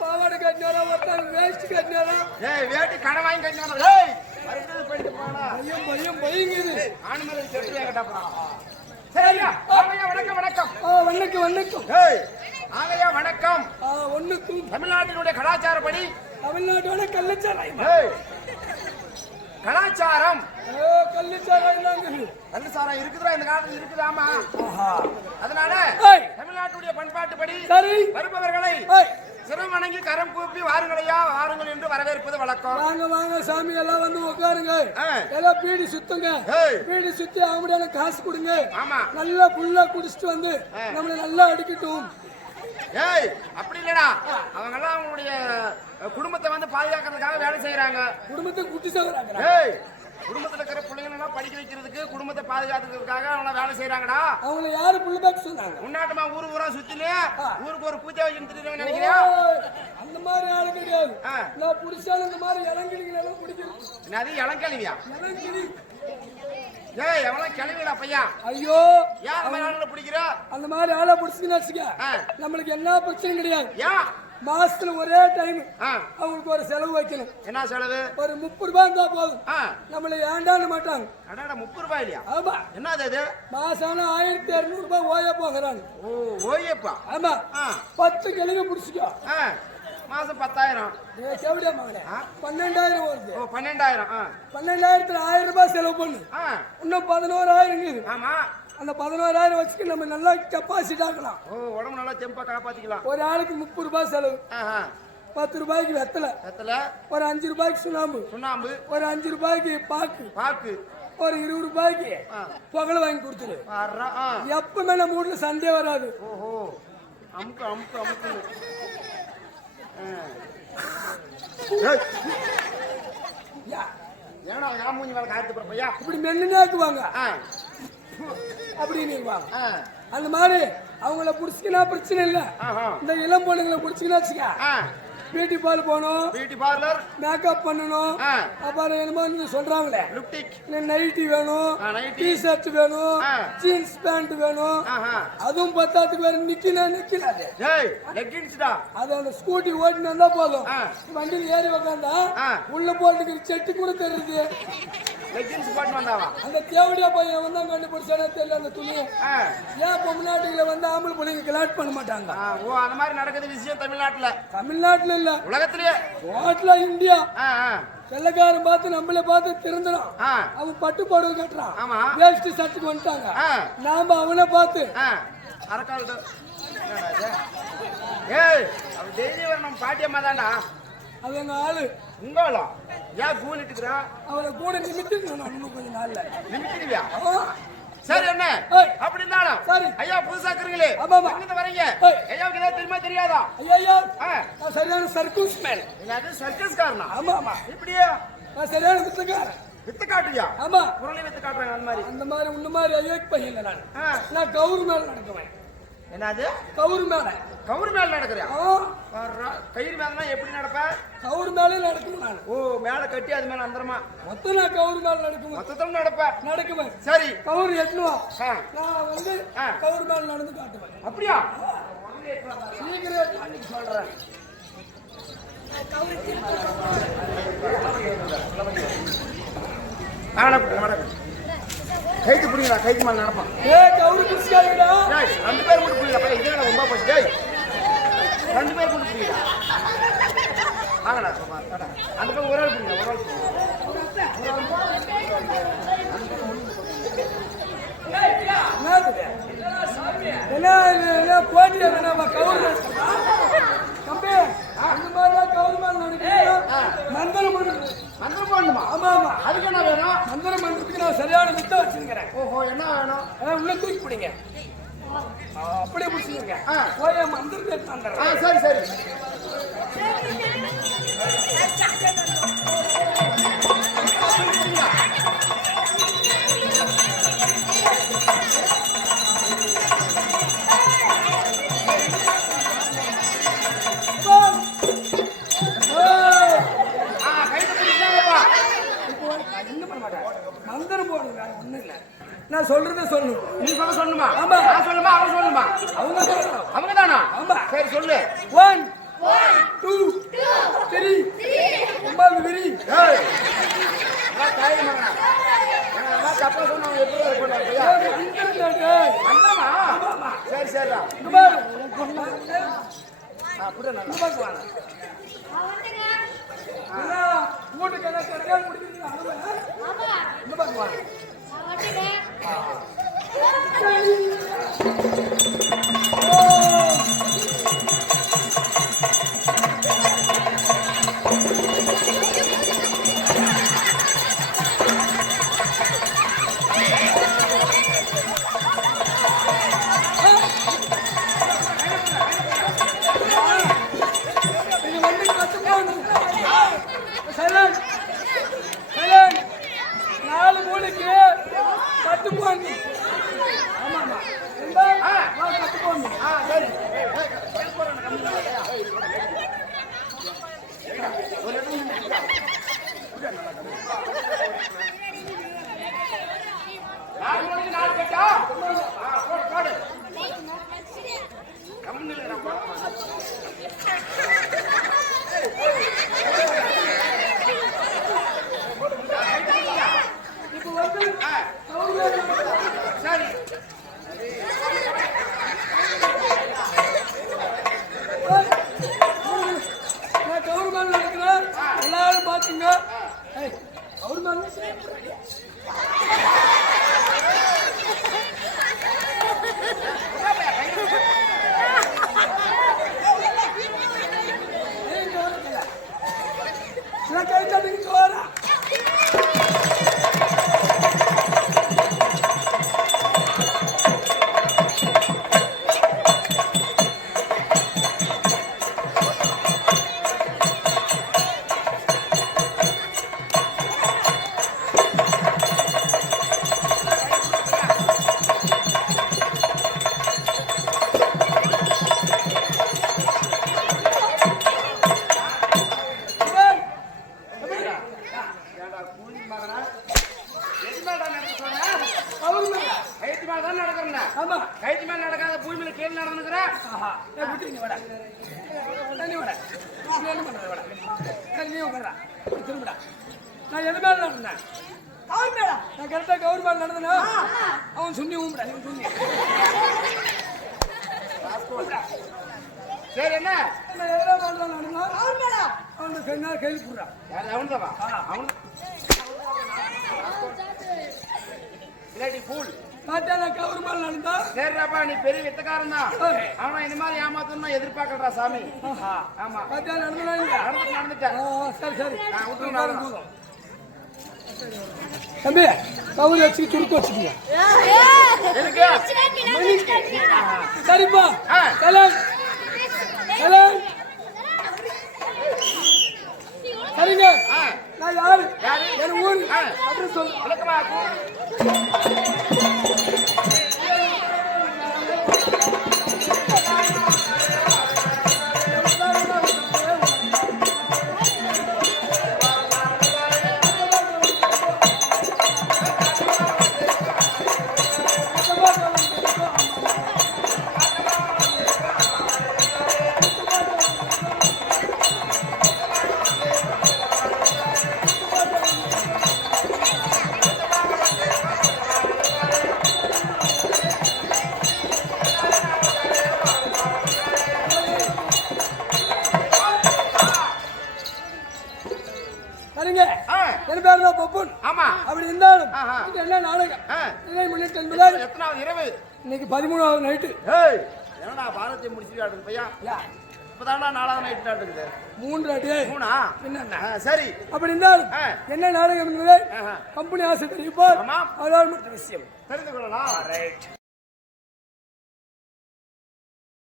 பாவாடை கட்டினாரா ஒருத்தர் வேஸ்ட் கட்டினாரா ஏய், வேட்டி கடன் வாங்கி கட்டினானு. ஏய், மறுபடியும் போயிட்டு போனா. பையன் பையன் பயங்குது ஆணுமலை செத்து என்கிட்ட போறான். சரி ஐயா, வாங்கய்யா, வணக்கம் வணக்கம். ஆ வணக்கம் வணக்கம். ஏய், வாங்கய்யா, வணக்கம். ஆ ஒண்ணுக்கும் தமிழ்நாட்டினுடைய கலாச்சாரப்படி தமிழ்நாட்டோட கள்ளச்சாராயம். ஏய், கலாச்சாரம். ஓ கள்ளச்சாராயம் தாங்குது இருக்குதா இந்த காலத்துல இருக்குதாமா அதனால ஏய். தமிழ்நாட்டுடைய பண்பாட்டுப்படி சரி. வருபவர்களை ஏய், சிரம் வணங்கி கரம் கூப்பி வாருங்களையா வாருங்கள் என்று வரவேற்பது வழக்கம். வாங்க வாங்க சாமி எல்லாம் வந்து உட்காருங்க. எல்லாம் பீடி சுத்துங்க. பீடி சுத்தி அவங்களுடைய காசு கொடுங்க. ஆமா. நல்லா புல்லா குடிச்சிட்டு வந்து நம்மள நல்லா அடிக்கட்டும். ஏய் அப்படி இல்லடா. அவங்க எல்லாம் அவங்களுடைய குடும்பத்தை வந்து பாதுகாக்கிறதுக்காக வேலை செய்யறாங்க குடும்பத்தை குட்டி சவராங்க ஏய் குடும்பத்துல இருக்கிற பிள்ளைங்க படிக்க வைக்கிறதுக்கு குடும்பத்தை பாதுகாத்துக்கிறதுக்காக அவங்க வேலை செய்யறாங்கடா அவங்கள யாரு புள்ள பேக் சொன்னாங்க? உன்னாட்டமா ஊரு ஊரா சுத்தினு ஊருக்கு ஒரு பூஜை வச்சு திடீர்னு நினைக்கிறியா? ஓய், அந்த மாதிரி ஆளு கிடையாது. நான் புடிச்சாலும் இந்த மாதிரி இளங்கிளிகள் எல்லாம் பிடிக்கும் என்னது இளங்கிழவியா இளங்கிளி ஏய் எவ்வளவு கிளவிடா பையா? ஐயோ ஆளுங்களை பிடிக்கிற? அந்த மாதிரி ஆளை பிடிச்சுன்னு வச்சுக்க. நம்மளுக்கு என்ன பிரச்சனையும் கிடையாது. ஏன் மாசத்துல ஒரே டைம் அவங்களுக்கு ஒரு செலவு வைக்கணும். என்ன செலவு? ஒரு முப்பது ரூபாய் இருந்தா போதும். நம்மள ஏண்டான்னு மாட்டாங்க. அடாடா முப்பது ரூபாய் இல்லையா? ஆமா. என்னது அது? மாசம் ஆயிரத்தி இருநூறு ரூபாய் ஓய போகிறாங்க. ஓ ஓய்யப்பா ஆமா. பத்து கிழங்கு பிடிச்சிக்கோ. மாசம் பத்தாயிரம். கேவடியா மகனே பன்னெண்டாயிரம் வருது. ஓ பன்னெண்டாயிரம் பன்னெண்டாயிரத்துல ஆயிரம் ரூபாய் செலவு பண்ணு. இன்னும் பதினோராயிரம் ஆமா. அந்த பதினோராயிரம் வச்சுட்டு நம்ம நல்லா கெப்பாசிட்டி ஆக்கலாம் ஓ உடம்பு நல்லா தெம்பா காப்பாத்திக்கலாம். ஒரு ஆளுக்கு முப்பது ரூபாய் செலவு. பத்து ரூபாய்க்கு வெத்தலை. வெத்தல. ஒரு அஞ்சு ரூபாய்க்கு சுண்ணாம்பு. சுண்ணாம்பு. ஒரு அஞ்சு ரூபாய்க்கு பாக்கு. பாக்கு. ஒரு இருபது ரூபாய்க்கு. புகழ வாங்கி கொடுத்துரு. எப்பவுமே நம்ம வீட்டுல சண்டே வராது. ஓஹோ. அமுக்கு அமுக்கு அமுக்கு ஏன்னா என் மூஞ்சி மேல போறப்பையா இப்படி மென்னுனாக்குவாங்க ஆ. அப்படின்னு அந்த மாதிரி அவங்கள பிடிச்சிக்கினா பிரச்சனை இல்லை. இந்த இளம் பொண்ணுங்களை பிடிச்சிக்கினா வச்சுக்க. பியூட்டி பார்லர் போகணும். Beauty parlour. மேக்கப் பண்ணணும். அப்புறம் என்னமோ நீங்க சொல்றாங்களே. லுப்டிக் நைட்டி வேணும். டி ஷர்ட் வேணும். ஜீன்ஸ் பேண்ட் வேணும். அதுவும் பத்தாத்துக்கு வேற நிக்கினா லெக்கின்ஸ்டா அது. அந்த ஸ்கூட்டி ஓட்டினா இருந்தா போதும். வண்டியில் ஏறி உக்காந்தா. உள்ள போட்டுக்கிற செட்டு கூட தெரியுது. அந்த தேவடியா பையன் வந்து கண்டுபிடிச்சானே தெரியல அந்த துணியை ஆ. ஏன் பொம்நாட்டுகளை வந்து ஆம்பளை பிள்ளைங்க கிளாட் பண்ண மாட்டாங்க? ஓ அந்த மாதிரி நடக்குது விஷயம் தமிழ்நாட்டுல. தமிழ்நாட்டுல இல்ல. உலகத்திலேயே. இந்தியா. வெள்ளைக்காரன் பார்த்து நம்மள பார்த்து திருந்துறான். ஆ. அவன் பட்டு புடவை கட்டுறான். வேஷ்டி சட்டுக்கு வந்துட்டாங்க. நாம அவனை பார்த்து. ஏய் அவன் டெய்லி பாட்டியம்மா தான்டா. அது எங்க ஆளு. உங்களா? ஏன் கூலிட்டுக்கிறா அவனை கூட நிமித்து நான் இன்னும் கொஞ்ச நாள்ல. சரி என்ன? சரி. ஐயா புதுசா இருக்கிறீங்களே. ஆமா, ஆமா. வரீங்க. ஐயாவுக்கு ஏதாவது தெரியுமா? தெரியாதா? ஐயா நான் சரியான சர்க்கூஸ் மேன் என்னது சர்க்கஸ் காரனா ஆமா ஆமா. இப்படியே? நான் சரியான குத்தக்காரன் வித்து காட்டுறியா? ஆமா. குரலை வித்து காட்டுறாங்க அந்த மாதிரி. அந்த மாதிரி உன்ன மாதிரி ஐயோக்கு பையன் நான். நான் கவுரு மேல நடக்குவேன். என்னது? கவுரு மேல. கவுரு மேல நடக்கிறியா. கயிறு மேலனா எப்படி நடப்ப? கவுரு மேலே நடக்குவேன் நான். ஓ மேல கட்டி அது மேல அந்தரமா. மொத்தம் நான் கவுரு மேல நடக்குவேன் மொத்தத்துல நடப்ப. நடக்குவேன் சரி. கவுரு எட்டுவா? நான் வந்து. கவுரு மேல நடந்து காட்டுவேன். அப்படியா? சீக்கிரம் அன்னைக்கு சொல்றேன். கைத்து புடிங்களா கைத்து மேல நடப்பான் ஏ கவுரு குடிச்சாங்கடா டேய், ரெண்டு பேர் மட்டும் புரியல பையன் இதே ரொம்ப போச்சு டேய் ரெண்டு பேர் மட்டும் புரியல வாங்கடா சும்மா வாடா. அந்த பக்கம் ஒரு ஆள் புரியல ஒரு ஆள் புரியல என்ன போட்டியா நம்ம கவுரு தம்பி அந்த மாதிரிலாம் கவுரு மேல நடக்குது மந்திரம் பண்ணுறது மந்திரம் போடணுமா ஆமா ஆமா. அதுக்கு என்ன வேணும்? மந்திரம் பண்றதுக்கு நான் சரியான வித்த வச்சிருக்கிறேன். ஓஹோ என்ன வேணும்? உள்ள தூக்கி பிடிங்க. ஆ, அப்படியே பிடிச்சிருங்க. ஆ. போய் மந்திரத்தை. ஆ சரி சரி. நான் சொல்றதை சொல்லணும் நீ சொல்ல சொல்லணுமா ஆமா. நான் சொல்லுமா? அவன் சொல்லுமா? அவங்க சொல்லணும் அவங்க தானா ஆமா. சரி சொல்லு. ஒன் டூ த்ரீ ஒன்பது விரி. தப்பா சொன்னவங்க எப்படி சரி சரிடா. வீட்டுக்கு என்ன கரையான் குடிக்கிறீங்க அனுபவம் இங்க திரும்படா நான் எது மேல நடந்தேன் கவுர் மேல நான் கரெக்டா கவுர் மேல நடந்தனா அவன் சுண்ணி ஊம்படா இவன் சுண்ணி சரி என்ன? நான் எதுல வாழ்றான் நடந்தா அவனுக்கு சொன்னா கைது போடுறான் யாரு அவன்தாவா அவன் இல்லாட்டி ஃபூல் பார்த்தா நான் கவுரு மேல நடந்தா? சரிடாப்பா நீ பெரிய வித்தக்காரன் தான் ஆனா இந்த மாதிரி ஏமாத்தணும் எதிர்பார்க்கறா சாமி. ஆமா. நடந்தா நடந்துட்டேன் சரி சரி. நான். தம்பி கவுரு வச்சு சுருக்கு வச்சுக்கீங்க. எதுக்கு? சரிப்பா. கலாம் சரிங்க ஆ, நான் யாரு? என் ஊர். அப்படின்னு சொல்லு விளக்கமா என் பேர் தான் பப்புன். ஆமா. அப்படி இருந்தாலும். இது என்ன நாடகம். இதை முன்னிட்டு என்பதால் எத்தனாவது இரவு? இன்னைக்கு பதிமூணாவது நைட்டு ஏய் என்னடா பாரத்தை முடிச்சுட்டு பையா? இப்பதான்டா நாலாவது நைட் இருக்குது மூன்று அடி மூணா? என்னென்ன ஆ, சரி. அப்படி இருந்தாலும். என்ன நாடகம் என்பதை. கம்பெனி ஆசை தெரிவிப்பார். அவரால் மட்டும் விஷயம் தெரிந்து கொள்ளலாம்.